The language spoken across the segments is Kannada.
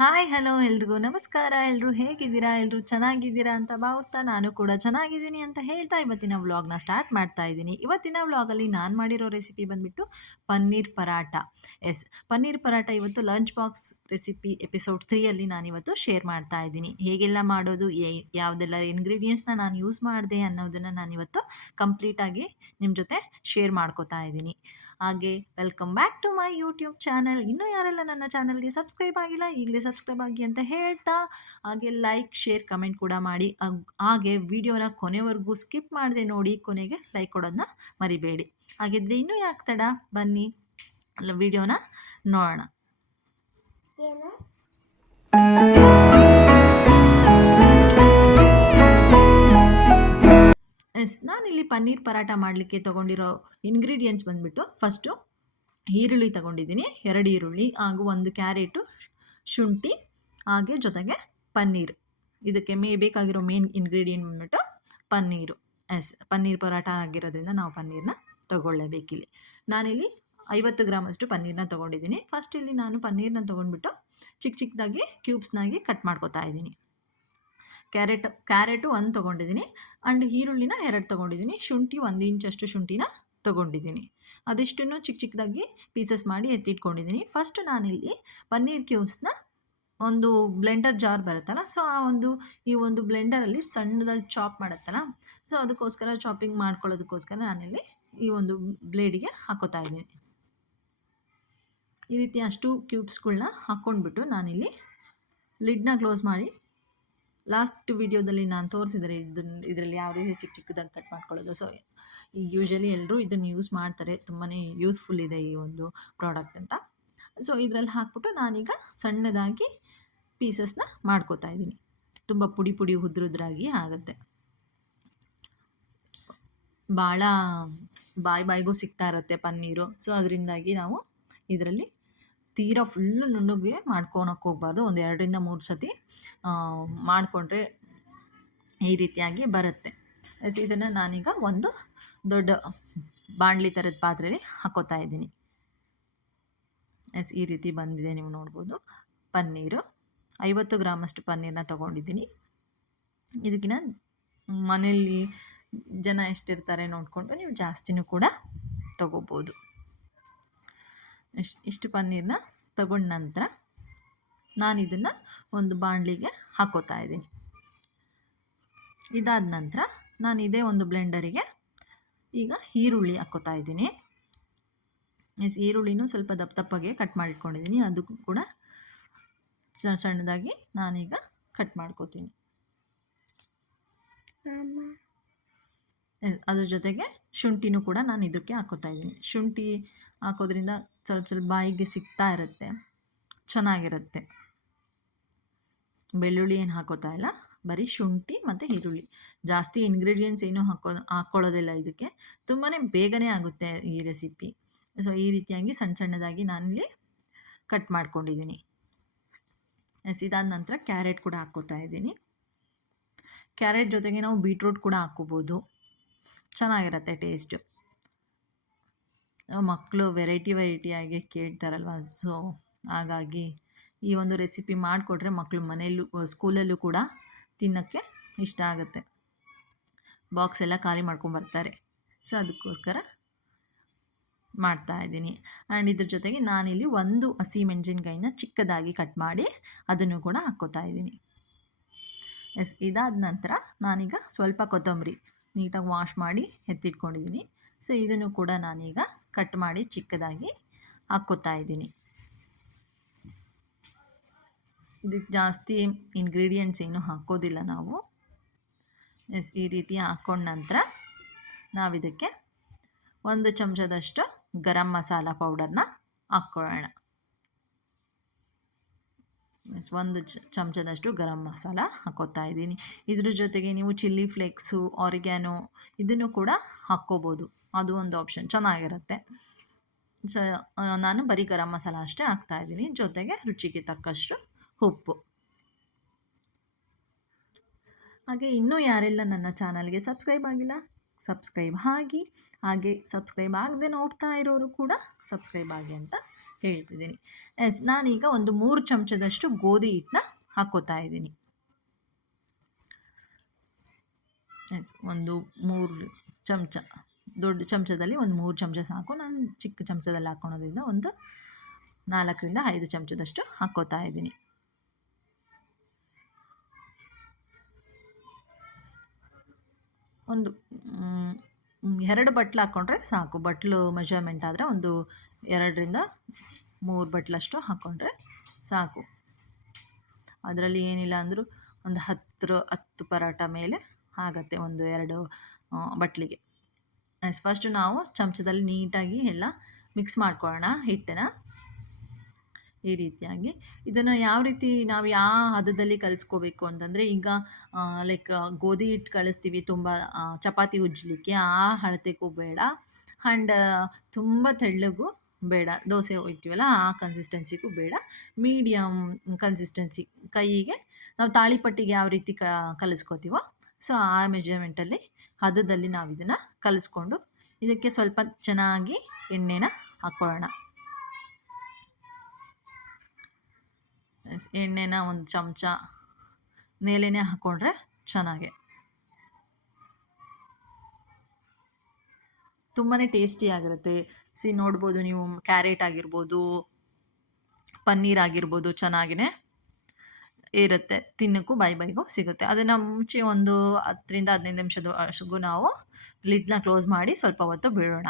ಹಾಯ್ ಹಲೋ ಎಲ್ರಿಗೂ ನಮಸ್ಕಾರ. ಎಲ್ಲರೂ ಹೇಗಿದ್ದೀರಾ? ಎಲ್ಲರೂ ಚೆನ್ನಾಗಿದ್ದೀರಾ ಅಂತ ಭಾವಿಸ್ತಾ ನಾನು ಕೂಡ ಚೆನ್ನಾಗಿದ್ದೀನಿ ಅಂತ ಹೇಳ್ತಾ ಇವತ್ತಿನ ವ್ಲಾಗ್ನ ಸ್ಟಾರ್ಟ್ ಮಾಡ್ತಾ ಇದ್ದೀನಿ. ಇವತ್ತಿನ ವ್ಲಾಗಲ್ಲಿ ನಾನು ಮಾಡಿರೋ ರೆಸಿಪಿ ಬಂದುಬಿಟ್ಟು ಪನ್ನೀರ್ ಪರಾಟ. ಎಸ್, ಪನ್ನೀರ್ ಪರಾಟ ಇವತ್ತು ಲಂಚ್ ಬಾಕ್ಸ್ ರೆಸಿಪಿ ಎಪಿಸೋಡ್ 3ಯಲ್ಲಿ ನಾನಿವತ್ತು ಶೇರ್ ಮಾಡ್ತಾ ಇದ್ದೀನಿ. ಹೇಗೆಲ್ಲ ಮಾಡೋದು, ಯಾವುದೆಲ್ಲ ಇಂಗ್ರೀಡಿಯೆಂಟ್ಸ್ನ ನಾನು ಯೂಸ್ ಮಾಡಿದೆ ಅನ್ನೋದನ್ನು ನಾನಿವತ್ತು ಕಂಪ್ಲೀಟಾಗಿ ನಿಮ್ಮ ಜೊತೆ ಶೇರ್ ಮಾಡ್ಕೋತಾ ಇದ್ದೀನಿ. ಹಾಗೆ welcome back to my YouTube channel. ಇನ್ನೂ ಯಾರೆಲ್ಲ ನನ್ನ ಚಾನಲ್ಗೆ ಸಬ್ಸ್ಕ್ರೈಬ್ ಆಗಿಲ್ಲ ಈಗಲೇ ಸಬ್ಸ್ಕ್ರೈಬ್ ಆಗಿ ಅಂತ ಹೇಳ್ತಾ, ಹಾಗೆ ಲೈಕ್ ಶೇರ್ ಕಮೆಂಟ್ ಕೂಡ ಮಾಡಿ. ಹಾಗೆ ವಿಡಿಯೋನ ಕೊನೆವರೆಗೂ ಸ್ಕಿಪ್ ಮಾಡದೆ ನೋಡಿ, ಕೊನೆಗೆ ಲೈಕ್ ಕೊಡೋದನ್ನ ಮರಿಬೇಡಿ. ಹಾಗಿದ್ರೆ ಇನ್ನೂ ಯಾಕೆ ತಡ, ಬನ್ನಿ ವಿಡಿಯೋನ ನೋಡೋಣ. ಎಸ್, ನಾನಿಲ್ಲಿ ಪನ್ನೀರ್ ಪರಾಟ ಮಾಡಲಿಕ್ಕೆ ತೊಗೊಂಡಿರೋ ಇಂಗ್ರೀಡಿಯೆಂಟ್ಸ್ ಬಂದುಬಿಟ್ಟು ಫಸ್ಟು ಈರುಳ್ಳಿ ತೊಗೊಂಡಿದ್ದೀನಿ, 2 ಈರುಳ್ಳಿ ಹಾಗೂ 1 ಕ್ಯಾರೆಟು, ಶುಂಠಿ, ಹಾಗೆ ಜೊತೆಗೆ ಪನ್ನೀರ್. ಇದಕ್ಕೆ ಬೇಕಾಗಿರೋ ಮೇನ್ ಇಂಗ್ರೀಡಿಯೆಂಟ್ ಬಂದ್ಬಿಟ್ಟು ಪನ್ನೀರು. ಎಸ್, ಪನ್ನೀರ್ ಪರಾಟ ಆಗಿರೋದ್ರಿಂದ ನಾವು ಪನ್ನೀರನ್ನ ತೊಗೊಳ್ಳೇಬೇಕಿಲ್ಲಿ. ನಾನಿಲ್ಲಿ 50 ಗ್ರಾಮಷ್ಟು ಪನ್ನೀರನ್ನ ತೊಗೊಂಡಿದ್ದೀನಿ. ಫಸ್ಟ್ ಇಲ್ಲಿ ನಾನು ಪನ್ನೀರನ್ನ ತೊಗೊಂಡ್ಬಿಟ್ಟು ಚಿಕ್ಕ ಚಿಕ್ಕದಾಗಿ ಕ್ಯೂಬ್ಸ್ನಾಗಿ ಕಟ್ ಮಾಡ್ಕೊತಾ ಇದ್ದೀನಿ. ಕ್ಯಾರೆಟು 1 ತೊಗೊಂಡಿದ್ದೀನಿ ಆ್ಯಂಡ್ ಈರುಳ್ಳಿನ 2 ತೊಗೊಂಡಿದ್ದೀನಿ. ಶುಂಠಿ 1 ಇಂಚಷ್ಟು ಶುಂಠಿನ ತೊಗೊಂಡಿದ್ದೀನಿ. ಅದಿಷ್ಟನ್ನು ಚಿಕ್ಕ ಚಿಕ್ಕದಾಗಿ ಪೀಸಸ್ ಮಾಡಿ ಎತ್ತಿಟ್ಕೊಂಡಿದ್ದೀನಿ. ಫಸ್ಟ್ ನಾನಿಲ್ಲಿ ಪನ್ನೀರ್ ಕ್ಯೂಬ್ಸ್ನ ಒಂದು ಬ್ಲೆಂಡರ್ ಜಾರ್ ಬರುತ್ತಲ್ಲ, ಸೊ ಈ ಒಂದು ಬ್ಲೆಂಡರಲ್ಲಿ ಸಣ್ಣದಲ್ಲಿ ಚಾಪ್ ಮಾಡುತ್ತಲ್ಲ, ಸೊ ಅದಕ್ಕೋಸ್ಕರ ಚಾಪಿಂಗ್ ಮಾಡ್ಕೊಳ್ಳೋದಕ್ಕೋಸ್ಕರ ನಾನಿಲ್ಲಿ ಈ ಒಂದು ಬ್ಲೇಡಿಗೆ ಹಾಕೋತಾ ಇದ್ದೀನಿ. ಈ ರೀತಿ ಅಷ್ಟು ಕ್ಯೂಬ್ಸ್ಗಳನ್ನ ಹಾಕ್ಕೊಂಡ್ಬಿಟ್ಟು ನಾನಿಲ್ಲಿ ಲಿಡ್ನ ಕ್ಲೋಸ್ ಮಾಡಿ, ಲಾಸ್ಟ್ ವಿಡಿಯೋದಲ್ಲಿ ನಾನು ತೋರಿಸಿದರೆ ಇದರಲ್ಲಿ ಯಾವ ರೀತಿ ಚಿಕ್ಕ ಚಿಕ್ಕದಾಗಿ ಕಟ್ ಮಾಡ್ಕೊಳ್ಳೋದು. ಸೊ ಯೂಶ್ವಲಿ ಎಲ್ಲರೂ ಇದನ್ನು ಯೂಸ್ ಮಾಡ್ತಾರೆ, ತುಂಬಾ ಯೂಸ್ಫುಲ್ ಇದೆ ಈ ಒಂದು ಪ್ರಾಡಕ್ಟ್ ಅಂತ. ಸೊ ಇದರಲ್ಲಿ ಹಾಕ್ಬಿಟ್ಟು ನಾನೀಗ ಸಣ್ಣದಾಗಿ ಪೀಸಸ್ನ ಮಾಡ್ಕೋತಾ ಇದ್ದೀನಿ. ತುಂಬ ಪುಡಿ ಪುಡಿ ಉದ್ರಾಗಿ ಆಗುತ್ತೆ. ಭಾಳ ಬಾಯಿಗೂ ಸಿಗ್ತಾ ಇರುತ್ತೆ ಪನ್ನೀರು. ಸೊ ಅದರಿಂದಾಗಿ ನಾವು ಇದರಲ್ಲಿ ತೀರಾ ಫುಲ್ಲು ನುಣ್ಣಗೆ ಮಾಡ್ಕೊಳಕ್ಕೆ ಹೋಗ್ಬಾರ್ದು. ಒಂದು 2ರಿಂದ 3 ಸತಿ ಮಾಡಿಕೊಂಡ್ರೆ ಈ ರೀತಿಯಾಗಿ ಬರುತ್ತೆ. ಎಸ್, ಇದನ್ನು ನಾನೀಗ ಒಂದು ದೊಡ್ಡ ಬಾಣಲಿ ಥರದ ಪಾತ್ರೆಯಲ್ಲಿ ಹಾಕೋತಾ ಇದ್ದೀನಿ. ಎಸ್, ಈ ರೀತಿ ಬಂದಿದೆ, ನೀವು ನೋಡ್ಬೋದು. ಪನ್ನೀರು 50 ಗ್ರಾಮಷ್ಟು ಪನ್ನೀರನ್ನ ತೊಗೊಂಡಿದ್ದೀನಿ. ಇದಕ್ಕಿಂತ ಮನೆಯಲ್ಲಿ ಜನ ಎಷ್ಟಿರ್ತಾರೆ ನೋಡಿಕೊಂಡು ನೀವು ಜಾಸ್ತಿನೂ ಕೂಡ ತೊಗೋಬೋದು. ಇಷ್ಟು ಪನ್ನೀರನ್ನ ತಗೊಂಡ ನಂತರ ನಾನು ಇದನ್ನು ಒಂದು ಬಾಣಲಿಗೆ ಹಾಕೋತಾ ಇದ್ದೀನಿ. ಇದಾದ ನಂತರ ನಾನು ಇದೇ ಒಂದು ಬ್ಲೆಂಡರಿಗೆ ಈಗ ಈರುಳ್ಳಿ ಹಾಕೋತಾ ಇದ್ದೀನಿ. ಈರುಳ್ಳಿನೂ ಸ್ವಲ್ಪ ದಪ್ಪಗೆ ಕಟ್ ಮಾಡಿಟ್ಕೊಂಡಿದ್ದೀನಿ, ಅದು ಕೂಡ ಸಣ್ಣದಾಗಿ ನಾನೀಗ ಕಟ್ ಮಾಡ್ಕೋತೀನಿ. ಅದ್ರ ಜೊತೆಗೆ ಶುಂಠಿನೂ ಕೂಡ ನಾನು ಇದಕ್ಕೆ ಹಾಕೋತಾ ಇದ್ದೀನಿ. ಶುಂಠಿ ಹಾಕೋದ್ರಿಂದ ಸ್ವಲ್ಪ ಬಾಯಿಗೆ ಸಿಗ್ತಾ ಇರುತ್ತೆ, ಚೆನ್ನಾಗಿರುತ್ತೆ. ಬೆಳ್ಳುಳ್ಳಿ ಏನು ಹಾಕೋತಾ ಇಲ್ಲ, ಬರೀ ಶುಂಠಿ ಮತ್ತು ಈರುಳ್ಳಿ. ಜಾಸ್ತಿ ಇಂಗ್ರೀಡಿಯೆಂಟ್ಸ್ ಏನೂ ಹಾಕ್ಕೊಳ್ಳೋದಿಲ್ಲ ಇದಕ್ಕೆ. ತುಂಬಾ ಬೇಗನೆ ಆಗುತ್ತೆ ಈ ರೆಸಿಪಿ. ಸೊ ಈ ರೀತಿಯಾಗಿ ಸಣ್ಣದಾಗಿ ನಾನಿಲ್ಲಿ ಕಟ್ ಮಾಡ್ಕೊಂಡಿದ್ದೀನಿ. ಇದಾದ ನಂತರ ಕ್ಯಾರೆಟ್ ಕೂಡ ಹಾಕ್ಕೋತಾ ಇದ್ದೀನಿ. ಕ್ಯಾರೆಟ್ ಜೊತೆಗೆ ನಾವು ಬೀಟ್ರೂಟ್ ಕೂಡ ಹಾಕ್ಕೋಬೋದು, ಚೆನ್ನಾಗಿರುತ್ತೆ ಟೇಸ್ಟು. ಮಕ್ಕಳು ವೆರೈಟಿಯಾಗಿ ಕೇಳ್ತಾರಲ್ವ, ಸೊ ಹಾಗಾಗಿ ಈ ಒಂದು ರೆಸಿಪಿ ಮಾಡಿಕೊಟ್ರೆ ಮಕ್ಕಳು ಮನೆಯಲ್ಲೂ ಸ್ಕೂಲಲ್ಲೂ ಕೂಡ ತಿನ್ನೋಕ್ಕೆ ಇಷ್ಟ ಆಗುತ್ತೆ. ಬಾಕ್ಸ್ ಎಲ್ಲ ಖಾಲಿ ಮಾಡ್ಕೊಂಬರ್ತಾರೆ. ಸೊ ಅದಕ್ಕೋಸ್ಕರ ಮಾಡ್ತಾಯಿದ್ದೀನಿ. ಆ್ಯಂಡ್ ಇದ್ರ ಜೊತೆಗೆ ನಾನಿಲ್ಲಿ 1 ಹಸಿಮೆಣಸಿನ್ಕಾಯಿನ ಚಿಕ್ಕದಾಗಿ ಕಟ್ ಮಾಡಿ ಅದನ್ನು ಕೂಡ ಹಾಕ್ಕೋತಾ ಇದ್ದೀನಿ. ಎಸ್, ಇದಾದ ನಂತರ ನಾನೀಗ ಸ್ವಲ್ಪ ಕೊತ್ತಂಬರಿ ನೀಟಾಗಿ ವಾಶ್ ಮಾಡಿ ಎತ್ತಿಟ್ಕೊಂಡಿದ್ದೀನಿ. ಸೊ ಇದನ್ನು ಕೂಡ ನಾನೀಗ ಕಟ್ ಮಾಡಿ ಚಿಕ್ಕದಾಗಿ ಹಾಕ್ಕೋತಾ ಇದ್ದೀನಿ. ಇದಕ್ಕೆ ಜಾಸ್ತಿ ಇಂಗ್ರೀಡಿಯೆಂಟ್ಸ್ ಏನು ಹಾಕೋದಿಲ್ಲ ನಾವು. ಎಸ್, ಈ ರೀತಿ ಹಾಕ್ಕೊಂಡ ನಂತರ ನಾವಿದಕ್ಕೆ 1 ಚಮಚದಷ್ಟು ಗರಂ ಮಸಾಲ ಪೌಡರ್ನ ಹಾಕ್ಕೊಳ್ಳೋಣ. 1 ಚಮಚದಷ್ಟು ಗರಂ ಮಸಾಲ ಹಾಕೋತಾ ಇದ್ದೀನಿ. ಇದ್ರ ಜೊತೆಗೆ ನೀವು ಚಿಲ್ಲಿ ಫ್ಲೇಕ್ಸು, ಆರಿಗ್ಯಾನೋ ಇದನ್ನು ಕೂಡ ಹಾಕ್ಕೋಬೋದು, ಅದು ಒಂದು ಆಪ್ಷನ್, ಚೆನ್ನಾಗಿರುತ್ತೆ. ಸೊ ನಾನು ಬರೀ ಗರಂ ಮಸಾಲ ಅಷ್ಟೇ ಹಾಕ್ತಾಯಿದ್ದೀನಿ. ಜೊತೆಗೆ ರುಚಿಗೆ ತಕ್ಕಷ್ಟು ಉಪ್ಪು. ಹಾಗೆ ಇನ್ನೂ ಯಾರೆಲ್ಲ ನನ್ನ ಚಾನಲ್ಗೆ ಸಬ್ಸ್ಕ್ರೈಬ್ ಆಗಿಲ್ಲ, ಸಬ್ಸ್ಕ್ರೈಬ್ ಆಗಿ. ಹಾಗೆ ಸಬ್ಸ್ಕ್ರೈಬ್ ಆಗದೆ ನೋಡ್ತಾ ಇರೋರು ಕೂಡ ಸಬ್ಸ್ಕ್ರೈಬ್ ಆಗಿ ಅಂತ ಹೇಳ್ತಿದ್ದೀನಿ. ನಾನೀಗ ಒಂದು 3 ಚಮಚದಷ್ಟು ಗೋಧಿ ಹಿಟ್ಟನ್ನ ಹಾಕ್ಕೋತಾ ಇದ್ದೀನಿ. ಒಂದು 3 ಚಮಚ, ದೊಡ್ಡ ಚಮಚದಲ್ಲಿ ಒಂದು 3 ಚಮಚ ಸಾಕು. ನಾನು ಚಿಕ್ಕ ಚಮಚದಲ್ಲಿ ಹಾಕ್ಕೊಳೋದ್ರಿಂದ ಒಂದು 4ರಿಂದ 5 ಚಮಚದಷ್ಟು ಹಾಕ್ಕೋತಾ ಇದ್ದೀನಿ. ಒಂದು 2 ಬಟ್ಲು ಹಾಕ್ಕೊಂಡ್ರೆ ಸಾಕು. ಬಟ್ಲು ಮೆಜರ್ಮೆಂಟ್ ಆದರೆ ಒಂದು 2ರಿಂದ 3 ಬಟ್ಲಷ್ಟು ಹಾಕ್ಕೊಂಡ್ರೆ ಸಾಕು. ಅದರಲ್ಲಿ ಏನಿಲ್ಲ ಅಂದರೂ ಒಂದು 10 ಪರಾಟ ಮೇಲೆ ಆಗುತ್ತೆ, ಒಂದು 2 ಬಟ್ಲಿಗೆ. ಫಸ್ಟು ನಾವು ಚಮಚದಲ್ಲಿ ನೀಟಾಗಿ ಎಲ್ಲ ಮಿಕ್ಸ್ ಮಾಡ್ಕೊಳ್ಳೋಣ ಹಿಟ್ಟನ್ನು. ಈ ರೀತಿಯಾಗಿ ಇದನ್ನು ಯಾವ ರೀತಿ ನಾವು ಯಾವ ಹದದಲ್ಲಿ ಕಲಿಸ್ಕೋಬೇಕು ಅಂತಂದರೆ, ಈಗ ಲೈಕ್ ಗೋಧಿ ಹಿಟ್ಟು ಕಳಿಸ್ತೀವಿ ತುಂಬ ಚಪಾತಿ ಉಜ್ಜಲಿಕ್ಕೆ, ಆ ಅಳತೆಗೂ ಬೇಡ ಆ್ಯಂಡ್ ತುಂಬ ತೆಳ್ಳಗೂ ಬೇಡ. ದೋಸೆ ಹೋಗ್ತೀವಲ್ಲ ಆ ಕನ್ಸಿಸ್ಟೆನ್ಸಿಗೂ ಬೇಡ, ಮೀಡಿಯಮ್ ಕನ್ಸಿಸ್ಟೆನ್ಸಿ, ಕೈಗೆ ನಾವು ತಾಳಿಪಟ್ಟಿಗೆ ಯಾವ ರೀತಿ ಕಲಿಸ್ಕೋತೀವೋ ಸೊ ಆ ಮೆಜರ್ಮೆಂಟಲ್ಲಿ ಹದದಲ್ಲಿ ನಾವು ಇದನ್ನು ಕಲಿಸ್ಕೊಂಡು ಇದಕ್ಕೆ ಸ್ವಲ್ಪ ಚೆನ್ನಾಗಿ ಎಣ್ಣೆನ ಹಾಕ್ಕೊಳ್ಳೋಣ. ಎಣ್ಣೆನ ಒಂದು ಚಮಚ ಮೇಲೇ ಹಾಕ್ಕೊಂಡ್ರೆ ಚೆನ್ನಾಗೆ ತುಂಬಾ ಟೇಸ್ಟಿಯಾಗಿರುತ್ತೆ. ನೋಡ್ಬೋದು ನೀವು, ಕ್ಯಾರೆಟ್ ಆಗಿರ್ಬೋದು, ಪನ್ನೀರ್ ಆಗಿರ್ಬೋದು ಚೆನ್ನಾಗಿಯೇ ಇರುತ್ತೆ, ತಿನ್ನೋಕ್ಕೂ ಬೈಗೂ ಸಿಗುತ್ತೆ. ಅದನ್ನು ಮುಂಚೆ ಒಂದು 10ರಿಂದ 15 ನಿಮಿಷದವರೆಗೂ ನಾವು ಲಿಡ್ನ ಕ್ಲೋಸ್ ಮಾಡಿ ಸ್ವಲ್ಪ ಹೊತ್ತು ಬಿಡೋಣ.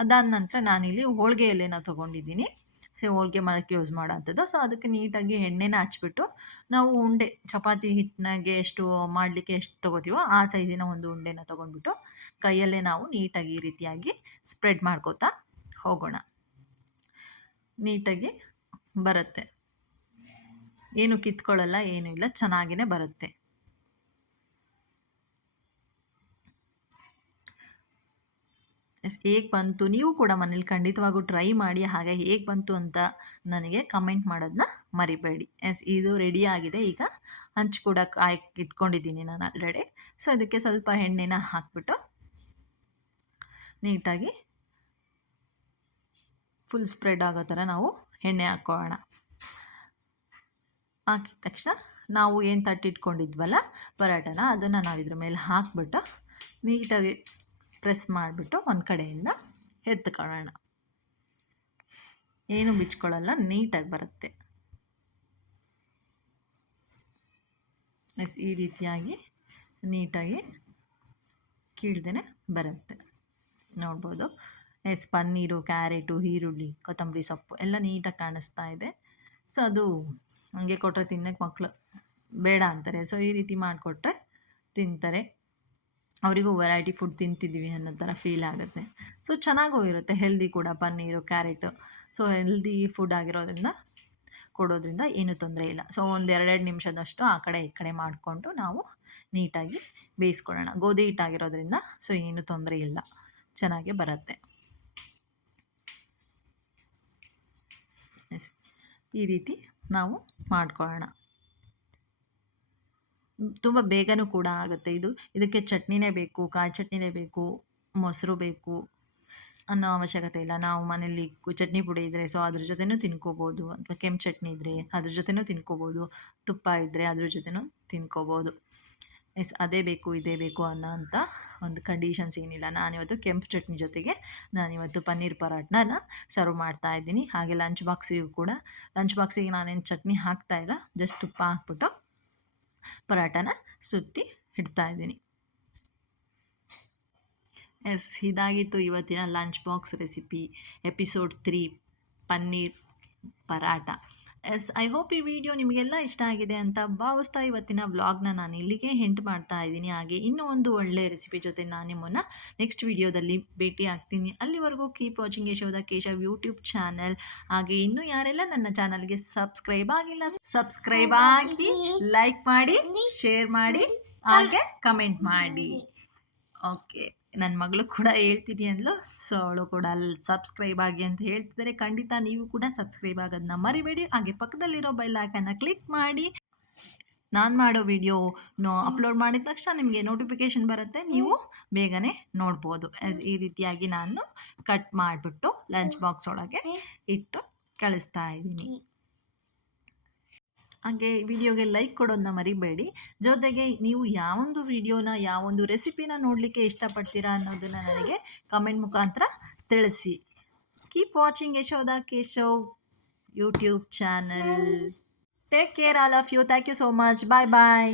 ಅದಾದ ನಂತರ ನಾನಿಲ್ಲಿ ಹೋಳಿಗೆ ಎಲೆನ ತೊಗೊಂಡಿದ್ದೀನಿ, ಹೋಳಿಗೆ ಮಾಡೋಕ್ಕೆ ಯೂಸ್ ಮಾಡೋಂಥದ್ದು. ಸೊ ಅದಕ್ಕೆ ನೀಟಾಗಿ ಎಣ್ಣೆನ ಹಚ್ಬಿಟ್ಟು ನಾವು ಉಂಡೆ, ಚಪಾತಿ ಹಿಟ್ಟಿನಾಗೆ ಎಷ್ಟು ಮಾಡಲಿಕ್ಕೆ ಎಷ್ಟು ತೊಗೋತೀವೋ ಆ ಸೈಜಿನ ಒಂದು ಉಂಡೆನ ತೊಗೊಂಡ್ಬಿಟ್ಟು ಕೈಯಲ್ಲೇ ನಾವು ನೀಟಾಗಿ ಈ ರೀತಿಯಾಗಿ ಸ್ಪ್ರೆಡ್ ಮಾಡ್ಕೋತಾ ಹೋಗೋಣ. ನೀಟಾಗಿ ಬರುತ್ತೆ, ಏನು ಕಿತ್ಕೊಳ್ಳಲ್ಲ, ಏನೂ ಇಲ್ಲ, ಚೆನ್ನಾಗಿಯೇ ಬರುತ್ತೆ. ಹೇಗೆ ಬಂತು ನೀವು ಕೂಡ ಮನೇಲಿ ಖಂಡಿತವಾಗೂ ಟ್ರೈ ಮಾಡಿ. ಹಾಗೆ ಹೇಗೆ ಬಂತು ಅಂತ ನನಗೆ ಕಮೆಂಟ್ ಮಾಡೋದನ್ನ ಮರಿಬೇಡಿ. ಇದು ರೆಡಿ ಆಗಿದೆ. ಈಗ ಹಂಚು ಕೂಡ ಇಟ್ಕೊಂಡಿದ್ದೀನಿ ನಾನು ಆಲ್ರೆಡಿ. ಸೊ ಅದಕ್ಕೆ ಸ್ವಲ್ಪ ಎಣ್ಣೆನ ಹಾಕ್ಬಿಟ್ಟು ನೀಟಾಗಿ ಫುಲ್ ಸ್ಪ್ರೆಡ್ ಆಗೋ ಥರ ನಾವು ಎಣ್ಣೆ ಹಾಕ್ಕೊಳ್ಳೋಣ. ಹಾಕಿದ ತಕ್ಷಣ ನಾವು ಏನು ತಟ್ಟಿಟ್ಕೊಂಡಿದ್ವಲ್ಲ ಪರಾಟನ, ಅದನ್ನು ನಾವು ಇದ್ರ ಮೇಲೆ ಹಾಕ್ಬಿಟ್ಟು ನೀಟಾಗಿ ಪ್ರೆಸ್ ಮಾಡಿಬಿಟ್ಟು ಒಂದು ಕಡೆಯಿಂದ ಎತ್ಕೊಳ್ಳೋಣ. ಏನು ಬಿಚ್ಕೊಳ್ಳಲ್ಲ, ನೀಟಾಗಿ ಬರುತ್ತೆ. ಈ ರೀತಿಯಾಗಿ ನೀಟಾಗಿ ಕೀಳ್ದೇ ಬರುತ್ತೆ, ನೋಡ್ಬೋದು. ಪನ್ನೀರು, ಕ್ಯಾರೆಟು, ಈರುಳ್ಳಿ, ಕೊತ್ತಂಬರಿ ಸೊಪ್ಪು ಎಲ್ಲ ನೀಟಾಗಿ ಕಾಣಿಸ್ತಾ ಇದೆ. ಸೊ ಅದು ಹಂಗೆ ಕೊಟ್ಟರೆ ತಿನ್ನೋಕ್ಕೆ ಮಕ್ಕಳು ಬೇಡ ಅಂತಾರೆ. ಸೊ ಈ ರೀತಿ ಮಾಡಿಕೊಟ್ರೆ ತಿಂತಾರೆ, ಅವರಿಗೂ ವೆರೈಟಿ ಫುಡ್ ತಿಂತಿದ್ದೀವಿ ಅನ್ನೋ ಥರ ಫೀಲ್ ಆಗುತ್ತೆ. ಸೊ ಚೆನ್ನಾಗೂ ಇರುತ್ತೆ, ಹೆಲ್ದಿ ಕೂಡ paneer, carrot. So healthy food ಆಗಿರೋದ್ರಿಂದ ಕೊಡೋದ್ರಿಂದ ಏನೂ ತೊಂದರೆ ಇಲ್ಲ. ಸೊ ಒಂದು 2 ನಿಮಿಷದಷ್ಟು ಆ ಕಡೆ ಈ ಕಡೆ ಮಾಡಿಕೊಂಡು ನಾವು ನೀಟಾಗಿ ಬೇಯಿಸ್ಕೊಳ್ಳೋಣ. ಗೋಧಿ ಹಿಟ್ಟಾಗಿರೋದ್ರಿಂದ ಸೊ ಏನೂ ತೊಂದರೆ ಇಲ್ಲ, ಚೆನ್ನಾಗೇ ಬರುತ್ತೆ. ಈ ರೀತಿ ನಾವು ಮಾಡ್ಕೊಳ್ಳೋಣ. ತುಂಬ ಬೇಗನೂ ಕೂಡ ಆಗುತ್ತೆ ಇದು. ಇದಕ್ಕೆ ಚಟ್ನಿನೇ ಬೇಕು, ಕಾಯಿ ಚಟ್ನಿನೇ ಬೇಕು, ಮೊಸರು ಬೇಕು ಅನ್ನೋ ಅವಶ್ಯಕತೆ ಇಲ್ಲ. ನಾವು ಮನೇಲಿ ಚಟ್ನಿ ಪುಡಿ ಇದ್ದರೆ ಸೊ ಅದ್ರ ಜೊತೆನೂ ತಿನ್ಕೋಬೋದು, ಅಥವಾ ಕೆಂಪು ಚಟ್ನಿ ಇದ್ದರೆ ಅದ್ರ ಜೊತೆನೂ ತಿನ್ಕೋಬೋದು, ತುಪ್ಪ ಇದ್ದರೆ ಅದ್ರ ಜೊತೆನೂ ತಿನ್ಕೋಬೋದು. ಅದೇ ಬೇಕು ಇದೇ ಬೇಕು ಅನ್ನೋ ಅಂಥ ಒಂದು ಕಂಡೀಷನ್ಸ್ ಏನಿಲ್ಲ. ನಾನಿವತ್ತು ಕೆಂಪು ಚಟ್ನಿ ಜೊತೆಗೆ ನಾನಿವತ್ತು ಪನ್ನೀರ್ ಪರಾಟನ ಸರ್ವ್ ಮಾಡ್ತಾಯಿದ್ದೀನಿ. ಹಾಗೆ ಲಂಚ್ ಬಾಕ್ಸಿಗೆ ನಾನೇನು ಚಟ್ನಿ ಹಾಕ್ತಾಯಿಲ್ಲ, ಜಸ್ಟ್ ತುಪ್ಪ ಹಾಕ್ಬಿಟ್ಟು ಪರಾಟನ ಸುತ್ತಿ ಇಡ್ತಾಯಿದ್ದೀನಿ. ಇದಾಗಿತ್ತು ಇವತ್ತಿನ lunch box recipe episode 3 paneer paratha. I hope ಈ ವಿಡಿಯೋ ನಿಮಗೆಲ್ಲ ಇಷ್ಟ ಆಗಿದೆ ಅಂತ ಭಾವಿಸ್ತಾ ಇವತ್ತಿನ ವ್ಲಾಗ್ನ ನಾನು ಇಲ್ಲಿಗೆ ಎಂಡ್ ಮಾಡ್ತಾ ಇದ್ದೀನಿ. ಹಾಗೆ ಇನ್ನೂ ಒಂದು ಒಳ್ಳೆಯ ರೆಸಿಪಿ ಜೊತೆ ನಾನು ನಿಮ್ಮನ್ನು ನೆಕ್ಸ್ಟ್ ವಿಡಿಯೋದಲ್ಲಿ ಭೇಟಿ ಆಗ್ತೀನಿ. ಅಲ್ಲಿವರೆಗೂ keep watching Yashodha Keshav YouTube channel. ಹಾಗೆ ಇನ್ನೂ ಯಾರೆಲ್ಲ ನನ್ನ ಚಾನಲ್ಗೆ ಸಬ್ಸ್ಕ್ರೈಬ್ ಆಗಿಲ್ಲ, ಸಬ್ಸ್ಕ್ರೈಬ್ ಆಗಿ, ಲೈಕ್ ಮಾಡಿ, ಶೇರ್ ಮಾಡಿ, ಹಾಗೆ ಕಮೆಂಟ್ ಮಾಡಿ. ಓಕೆ, ನನ್ನ ಮಗಳು ಕೂಡ ಹೇಳ್ತೀನಿ ಅಂದ್ಲು, ಸೊ ಅವಳು ಕೂಡ ಅಲ್ಲಿ ಸಬ್ಸ್ಕ್ರೈಬ್ ಆಗಿ ಅಂತ ಹೇಳ್ತಿದ್ದಾರೆ. ಖಂಡಿತ ನೀವು ಕೂಡ ಸಬ್ಸ್ಕ್ರೈಬ್ ಆಗೋದನ್ನ ಮರಿಬೇಡಿ. ಹಾಗೆ ಪಕ್ಕದಲ್ಲಿರೋ ಬೆಲ್ ಐಕನ್ನ ಕ್ಲಿಕ್ ಮಾಡಿ. ನಾನು ಮಾಡೋ ವಿಡಿಯೋ ಅಪ್ಲೋಡ್ ಮಾಡಿದ ತಕ್ಷಣ ನಿಮಗೆ ನೋಟಿಫಿಕೇಷನ್ ಬರುತ್ತೆ, ನೀವು ಬೇಗನೆ ನೋಡ್ಬೋದು. ಈ ರೀತಿಯಾಗಿ ನಾನು ಕಟ್ ಮಾಡಿಬಿಟ್ಟು ಲಂಚ್ ಬಾಕ್ಸ್ ಒಳಗೆ ಇಟ್ಟು ಕಳಿಸ್ತಾ ಇದ್ದೀನಿ. ಹಾಗೆ ವಿಡಿಯೋಗೆ ಲೈಕ್ ಕೊಡೋದನ್ನ ಮರಿಬೇಡಿ. ಜೊತೆಗೆ ನೀವು ಯಾವೊಂದು ವಿಡಿಯೋನ ಯಾವೊಂದು ರೆಸಿಪಿನ ನೋಡಲಿಕ್ಕೆ ಇಷ್ಟಪಡ್ತೀರಾ ಅನ್ನೋದನ್ನು ನನಗೆ ಕಮೆಂಟ್ ಮುಖಾಂತರ ತಿಳಿಸಿ. Keep watching Yashodha Keshav YouTube channel. Take care all of you. Thank you so much. Bye bye.